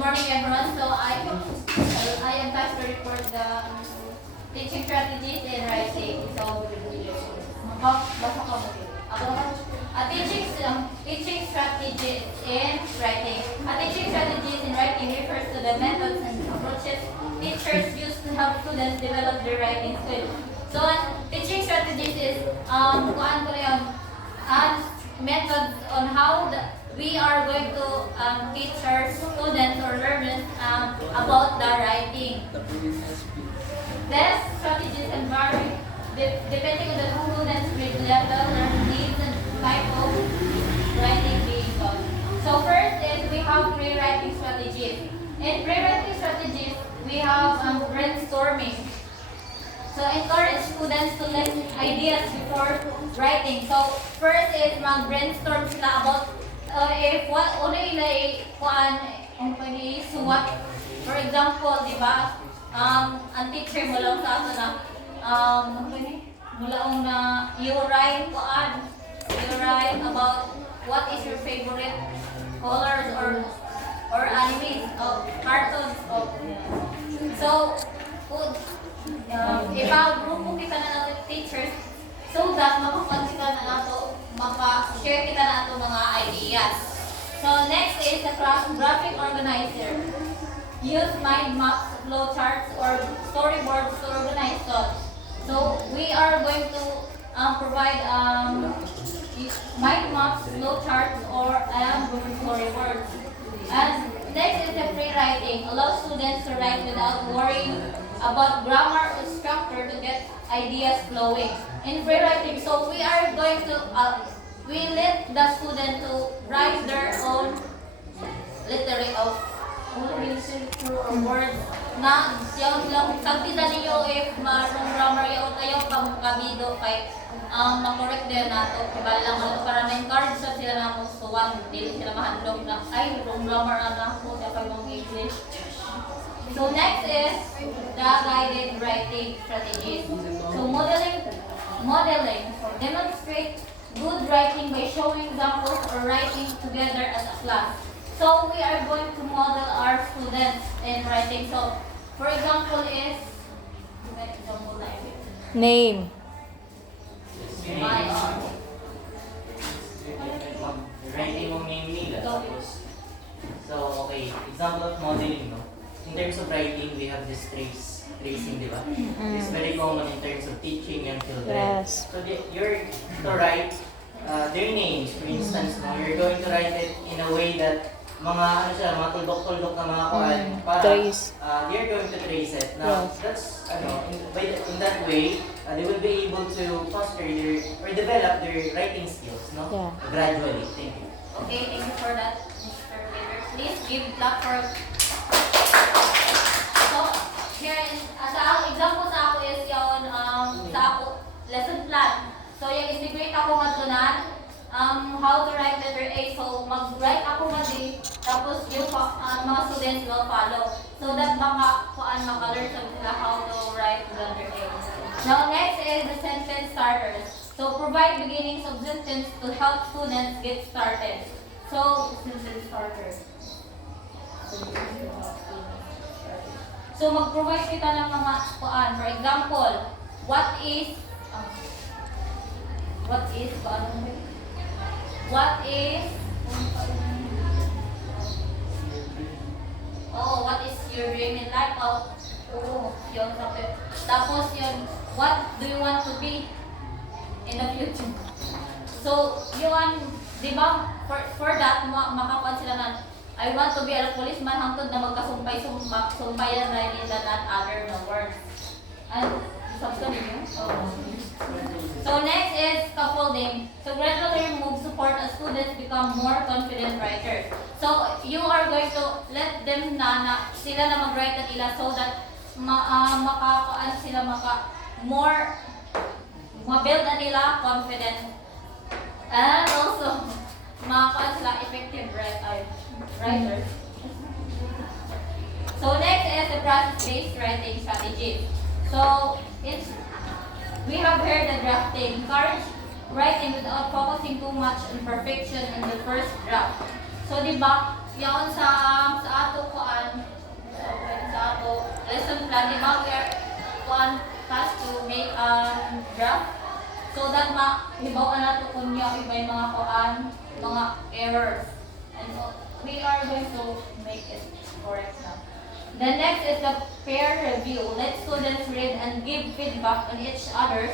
morning, everyone. So I am tasked to report the teaching strategies in writing. So, basa ko mo. Teaching strategies in writing. Teaching strategies in writing refers to the methods and approaches teachers use to help students develop their writing skills. So, teaching strategies is methods on how we are going to teach our students or learners about the writing. These strategies can vary depending on the student's grade level, their needs, and type of writing being taught. So first is we have pre-writing strategies. In pre-writing strategies, we have brainstorming. So encourage students to list ideas before writing. So first is mag-brainstorm sila about if what ano ilay kuan suwat. For example, di ba? Ang teacher mo lang sa ato na mula na you write about what is your favorite colors or animes or cartoons. So ipa-grupo kita na natin teachers so that makakonsider na nato, maka-share kita na nato mga ideas. So next is the graphic organizer. Use mind maps, flowcharts, or storyboards to organize thoughts. So we are going to provide mind maps, flowcharts, or storyboards. And next is the free writing. Allow students to write without worrying about grammar or structure to get ideas flowing. In free writing, so we are going to we let the student to write their own literary of words na yung sagtidan niyo if marong grammar yung tayo pang kabido kay makorek din nato kibala lang mo para na-encourage sila na mo suwan dili sila mahandlong na ay wrong grammar na ko sa pagmong English. So next is the guided writing strategies. So modeling. Demonstrate good writing by showing examples or writing together as a class. So we are going to model our students in writing. So for example is Name. Writing mong name nila. Tapos, so okay, example of modeling, no? In terms of writing, we have this tracing, di ba? It's very common in terms of teaching young children. Yes. So you're to write their names, for instance, no? You're going to write it in a way that mga mga tuldok-tuldok na mga kuan para Trace. they're going to trace it. Now, Yes. that's in that way, they will be able to foster or develop their writing skills, no? Yeah. Gradually. Thank you. okay, thank you for that, Mr. Weaver. Please give clap for. So here sa example sa ako is yon sa ako lesson plan. So yung integrate ako matunan how to write letter A. So mag-write ako di tapos yung mga students will follow. So that maka-learn sila how to write letter A. Now next is the sentence starters. So provide beginnings of sentence to help students get started. So sentence starters. So mag-provide kita ng mga kuan. For example, what is your dream in life? Yung sabi. Tapos yun, what do you want to be in the future? So, yun, di ba, for that, makakuan sila na, I want to be a policeman hangtod na magkasumpayan na in that other words. And, sabi niyo? So next is scaffolding. So gradually remove support as students become more confident writers. So you are going to let them sila na mag-write na nila so that ma-build na nila confident. And also, makakuan sila effective writers. So next is the process-based writing strategy. So we have heard the drafting. Encourage writing without focusing too much on perfection in the first draft. So di ba, yaon sa ato ko di ba, we are one task to make a draft so that hibaw na to kung yung iba yung mga errors. And we are going to make it correct now. The next is the peer review. Let students read and give feedback on each other's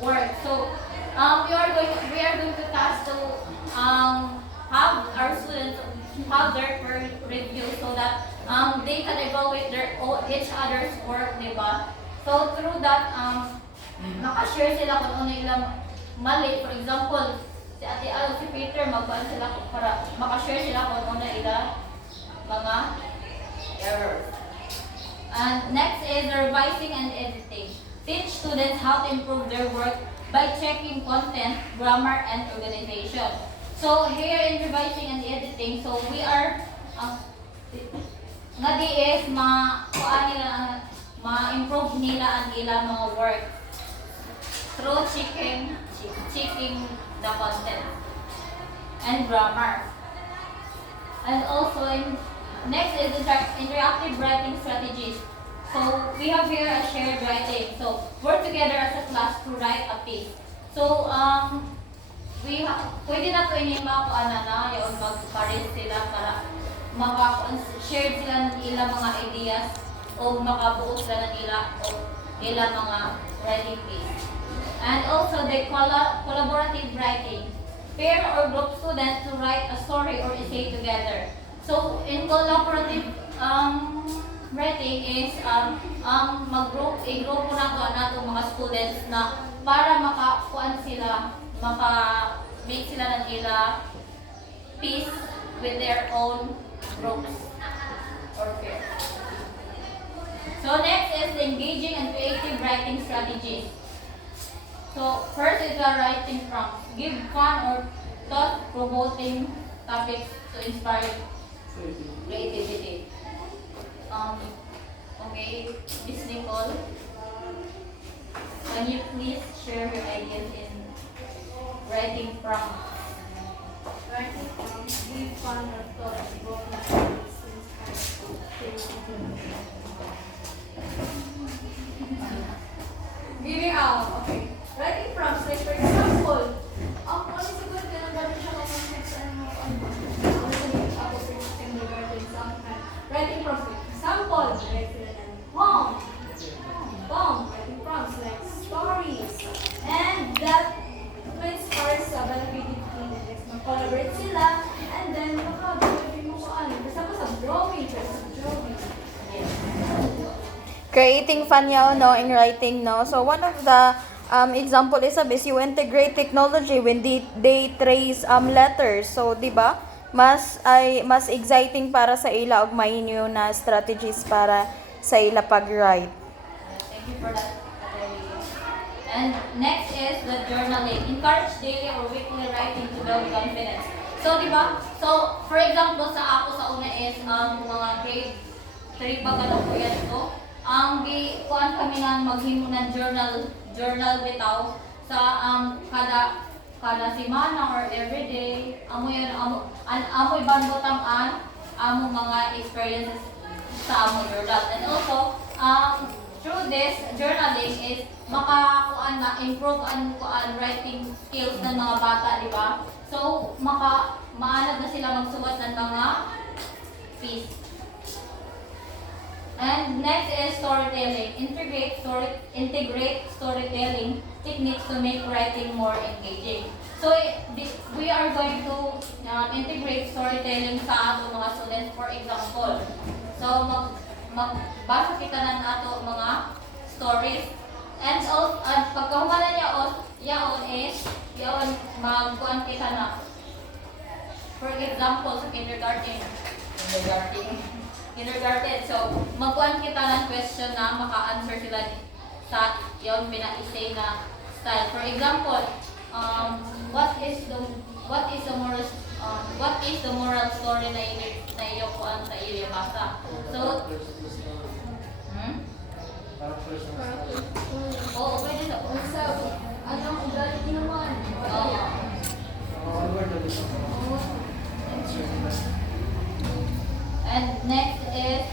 work. So we are going to task to have our students have their peer review so that they can evaluate each other's work, di ba? So through that, makashare sila kung ano ilang mali. For example, si Ate Al, si Peter, magpaan sila para makashare sila kung ano ilang mga errors. And next is revising and editing. Teach students how to improve their work by checking content, grammar, and organization. So here in revising and editing, so we are nga di is ma-improve nila ang ilang mga work through checking the content and grammar. And also next is interactive writing strategies. So we have here a shared writing. So work together as a class to write a piece. So pwede na ito yung mag-pares sila para share sila ng ilang mga ideas o makabuo sila ng ilang mga writing piece. And also the collaborative writing. Pair or group students to write a story or essay together. So in collaborative writing is i-group na ito mga students na para make sila ng ilang piece with their own groups or pair. So next is the engaging and creative writing strategies. So first is the writing prompts. Give fun or thought-provoking topics to inspire creativity. Okay, Miss Nicole, can you please share your ideas in writing prompts? Writing prompts, give fun or thought-provoking topics to inspire creativity. Giving out, okay. Writing prompts, like for example, ano siguro ganun siya kung sa kindergarten, sometimes. Writing prompts, like example, like poem, writing prompts, like stories, and that to inspire sa creativity, next mag-collaborate sila, and then makagawin mo sa drawing, Creating fun yaw, no, in writing, no. So one of the example is you integrate technology when they trace letters. So di ba? Mas exciting para sa ila og may new na strategies para sa ila pag-write. Thank you for that. And next is the journaling. Encourage daily or weekly writing to build confidence. So di ba? So for example sa ako sa una is mga grade 3 pa kada ko yan ito. Kuan kami na maghimo ng journal bitaw sa kada semana or everyday. Amoy bandotam amo mga experiences sa amo journal. And also through this journaling is improve ang writing skills ng mga bata, di ba? So maanad na sila magsulat ng mga piece. And next is storytelling. Integrate storytelling techniques to make writing more engaging. So we are going to integrate storytelling sa ato mga students, for example. So magbasa kita ng ato mga stories. And pagkahumanan yaon is magkuhan kita na. For example, sa kindergarten. So, magkuhan kita ng question na maka-answer sila sa yung pina-essay na style. For example, what is the moral story na iyo kuan sa iyo basa? So, pwede na. Anong ugali naman? And next is,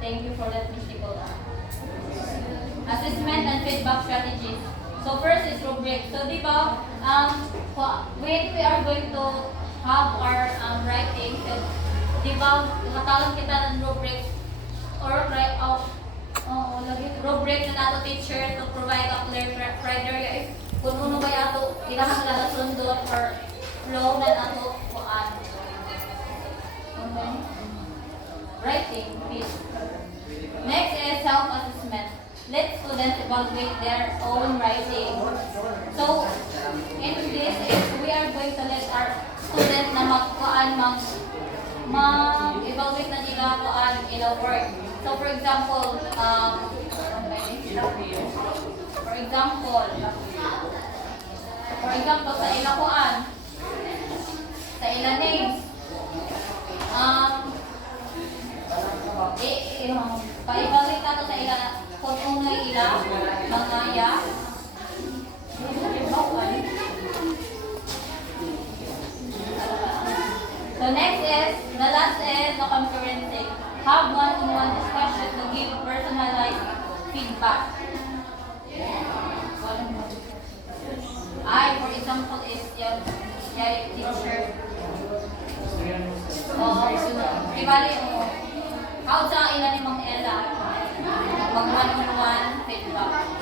thank you for that, Miss Nicola. assessment and feedback strategies. So first is rubric. So di ba, when we are going to have our writing, so, di ba, matawag kita ng rubric or write out rubric na nato teacher to provide a clear criteria if kung ano ba yato kailangan nila sundot or flow na nato kuan. Writing, please. Next is self-assessment. Let students evaluate their own writing. So, in this is we are going to let our students na mag-evaluate na nila kuan in a work. So, for example, sa ila kuan, sa ila names, pa-evaluate nato sa ila kung unay ila, mga ya. So next is, the last is the conferencing. Have one-on-one discussion to give personalized feedback. For example, is yung teacher. Ibali mo, how sa ilan ni Mang Ella? Mag one-on-one feedback.